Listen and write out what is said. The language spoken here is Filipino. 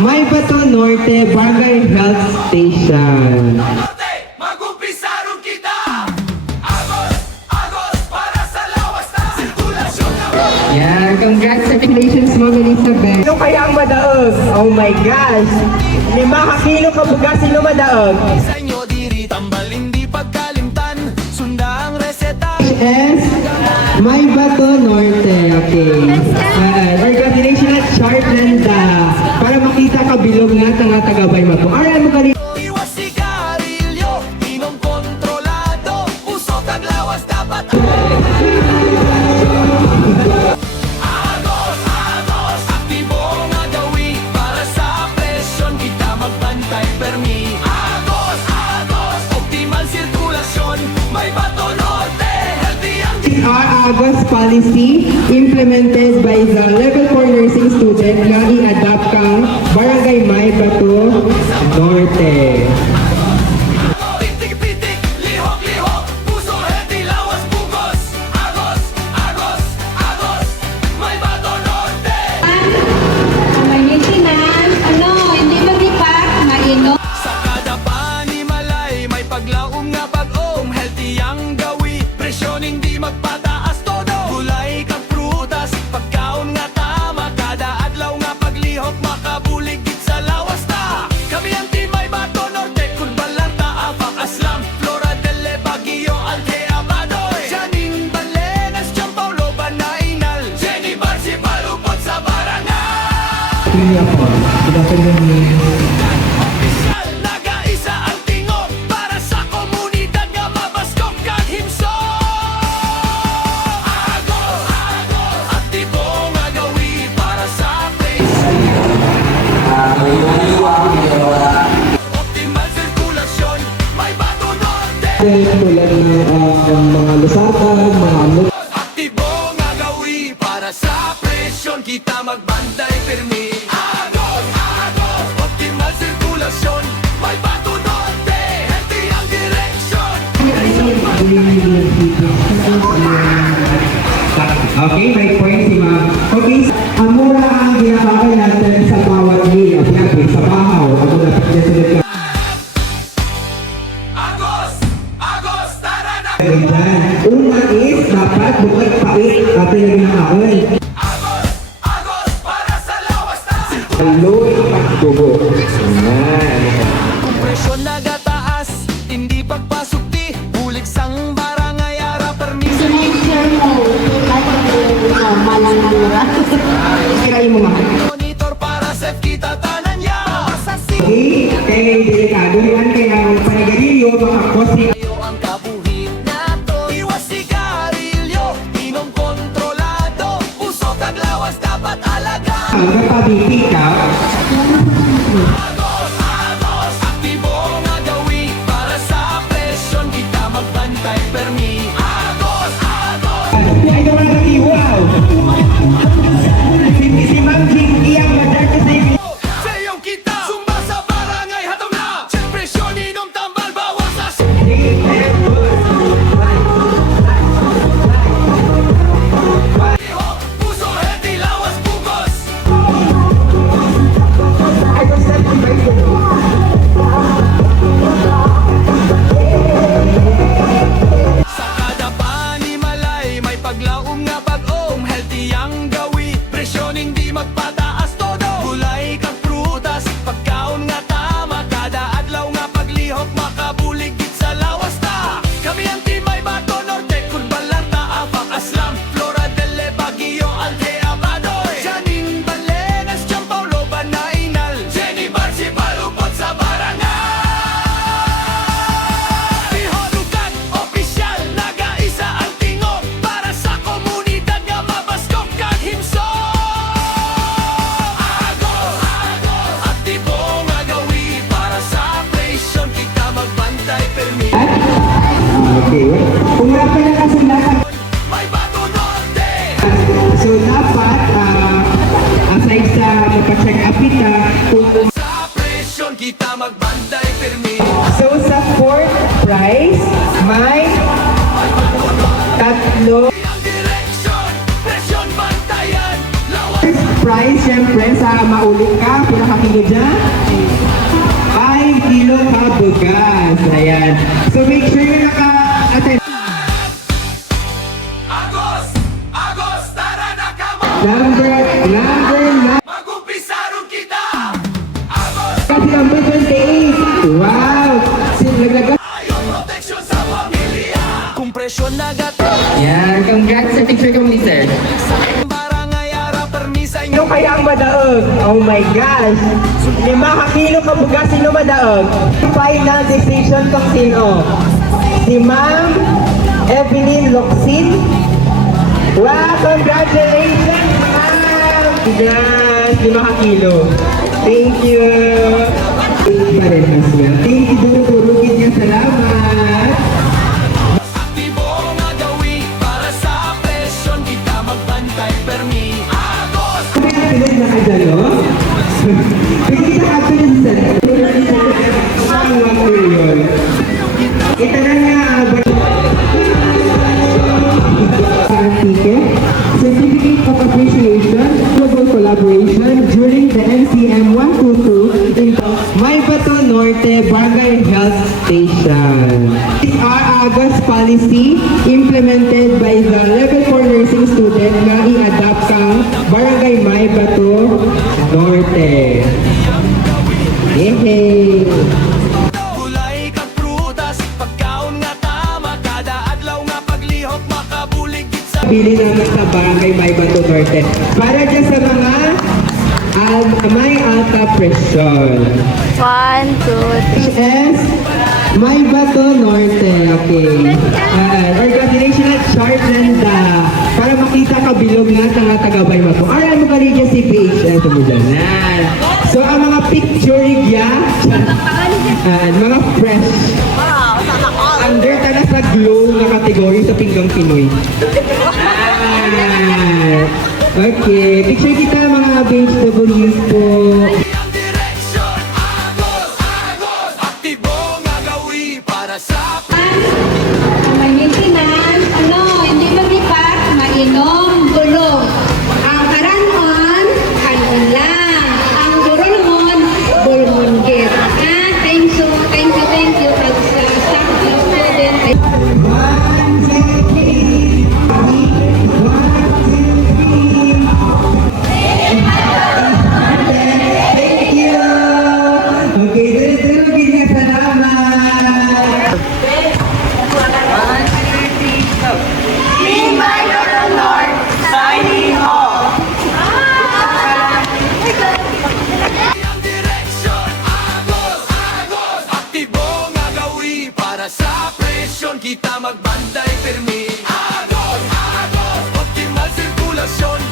May Bato Norte Barangay Health Station. Mag-umpisa rin kita. Agos, agos, para sa lawas na sirkulasyon na. Yan, congratulations Ma'am Elizabeth. Kilo kaya ang madaog? Oh my gosh! 5 kilo kabugas sino madaog? Sa inyo diri tambal hindi pagkalimtan. Sunda ang reseta. Yes, May Bato Norte. Okay. Congratulations at Sharplanda. Para makita ka bilog nga nga tagabay mo po. Alright, mo kanina. Iwas sigarilyo, inom kontrolado. Puso kag lawas dapat. Agos, agos, aktibo nga gawi. Para sa presyon kita magbantay permi. Agos, agos, optimal sirkulasyon. May Bato Norte, healthy ang Our Agos policy implemented by the level 4 nursing student nga i-adapt kang Barangay May Bato Norte. pitik-pitik, lihok-lihok. Puso, healthy, lawas, bugos. Agos, agos, agos. May Bato Norte. May maintenance, hindi mag-ipak, mainom. Sa kada panimalay, may paglaom nga pag-om. Healthy ang gawi, presyon hindi magpataas todo. Gulay kag prutas, pagkaon nga tama. Kada adlaw nga paglihok, makabuligid sa lawas ta. Kami ang team May Bato Norte, Kurbalanta, Apak, Aslam, Flora del Baguio, Altea, Badoy. Janine Balenas, Champaulo, Banainal, Jenny Barsi, Palupot sa Barangay. Good afternoon. Opisyal nag-aisa ang tingog para sa komunidad nga mabaskog kag himso. Agos, agos, aktibo nga gawi para sa place. Optimal sirkulasyon, May Bato Norte. Tulad ng mga lusatan, mga amot. Aktibo nga gawi para sa presyon kita magbantay pirmi. Agos, agos, optimal sirkulasyon, May Bato Norte, healthy ang direksyon. Okay, may point si ma'am. Okay, ang mura ang ginakakay natin sa bawat meal. Siyempre, sa bahaw. Ako na pagkasunod ka. Agos, agos, tara na. Una is, dapat bukod pait at yung ginakakay. Agos, agos, para sa lawas na Aloy pagtubo. Ayan. presyon nagataas, hindi pagpasukti. Bulig sang barangay ara permis. Sinensure mo, malanura. Kirain mo nga. Monitor para safe kita tanan ya. Okay, kaya delikado yan. Kaya ang panagalilyo, makakos ni Tayo ang kabuhi nato. Iwas sigarilyo, inom kontrolado. Puso kag lawas dapat alaga. ang napabiti ka. Agos, agos, aktibo nga gawi. Para sa presyon kita magbantay permi. Agos, agos. Ay, naman ang iwaw. Si Ma'am Jinky ang madar kasi Sayong kita, sumba sa barangay hataw na. Check presyon, inom tambal, bawas sa lihok. Puso, healthy, lawas, bugos. Sa kada panimalay, may paglaom nga pag-om. Healthy ang gawi, presyon hindi magpataas todo. Gulay kag prutas, pagkaon nga tama. Kada adlaw nga paglihok, makabuligid sa lawas ta. Kami ang team May Bato Norte, Kurbalanta, Apak, Aslam, Flora del Baguio, Altea, Badoy. Janine Balenas, Champaulo, Banainal, Jenny Barsi, Palupot sa Barangay. Piholukan, opisyal, nag-aisa ang tingog para sa komunidad nga mabaskog kag himso. Agos, agos, aktibo nga gawi para sa presyon kita magbantay permi. Okay. Kung wala pa lang kasundasan, May Bato Norte. so dapat, aside sa magpa-check up kita, Sa presyon kita magbantay permi. so sa fourth prize, may tatlo. Ang direksyon, presyon bantayan, lawas. First prize, syempre, sa maulit ka, pinaka kilo dyan? 5 kilo kabugas. Ayan. So make sure na naka-attend. Agos! Agos! Tara na ka mo! Number 9. Mag-umpisa rin kita! Agos! Kasi number 28. Wow! Naglagas. Ayaw proteksyon sa pamilya! Kung presyon na gato, Yan. Congrats sa picture ko, sir. barangay ara permisa Sino kaya ang madaog? Oh my gosh! 5 kilo kabugas, sino madaog? Final decision kung sino? Si Ma'am Evelyn Locsin. Wow! Congratulations, Ma'am! Congrats! 5 kilo. Thank you! Parehas nga. Thank you, Durugin niya. Salamat! Aktibo nga gawi para sa presyon kita magbantay permi. Agos! Pilit na ka dyan, no? Pilit na ka pilit sa ang mga yun. Ito na nga, ticket, Certificate of Appreciation, Global Collaboration during the NCM 122 in Maybato Norte Barangay Health Station. These are Agos policy implemented by the Level 4 nursing student na i-adapt kang Barangay Maybato Norte. Yehey! Gulay kag prutas, pagkaon nga tama, kada adlaw nga paglihok makabulig gid sa Pili namin sa Barangay Maybato Norte. Para dyan sa mga may alta presyon. 1, 2, 3. S. Maybato Norte. Okay. Organizational chart nanda. Para makita ka bilog na nga taga Maybato. Aray mo ka rin dyan si PHS mo dyan. Yan. So ang mga picture ya, mga fresh. Under ka na sa glow na kategory sa Pinggang Pinoy. Okay, picture kita mga HWs po. ang direksyon. Agos! Agos! Aktibo nga gawi para sa May maintenance, hindi mag-repack, mainom, gulong. Ang karanon, kanon lang. Ang gurulmon, gulmon git. Thank you. Pag-staff student. Thank you! Okay, dito nga salamat! ang direksyon. Agos! Agos! Aktibo nga gawi para sa presyon kita magbantay permi. Agos! Agos! Optimal sirkulasyon